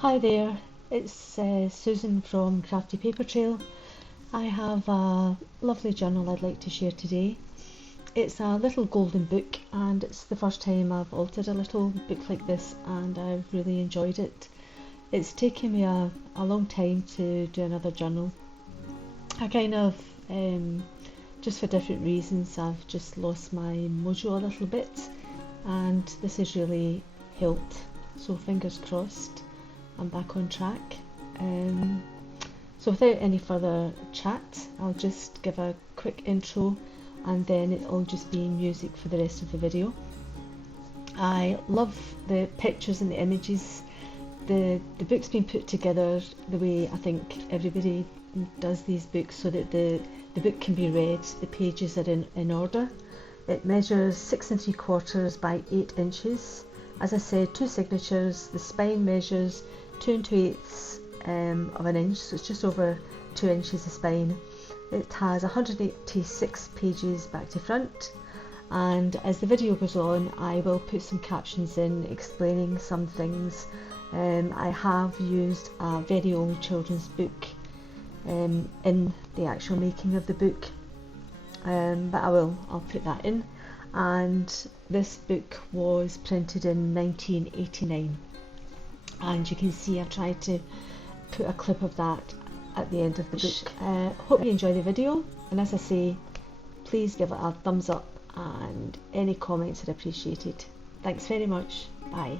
Hi there, it's Susan from Crafty Paper Trail. I have a lovely journal I'd like to share today. It's a little golden book and it's the first time I've altered a little book like this and I've really enjoyed it. It's taken me a long time to do another journal. I kind of, um, just for different reasons, I've just lost my mojo a little bit and this has really helped. So fingers crossed. I'm back on track. Um, so without any further chat, I'll just give a quick intro and then it'll just be music for the rest of the video. I love the pictures and the images. The book's been put together the way I think everybody does these books so that the book can be read, the pages are in order. It measures 6 3/4 by 8 inches. As I said, two signatures, the spine measures 2 2/8 of an inch, so it's just over 2 inches of spine. It has 186 pages back to front, and as the video goes on I will put some captions in explaining some things. I have used a very old children's book in the actual making of the book, but I'll put that in. And this book was printed in 1989, and you can see I've tried to put a clip of that at the end of the book. Hope you enjoy the video, and as I say, please give it a thumbs up and any comments are appreciated. Thanks very much. Bye.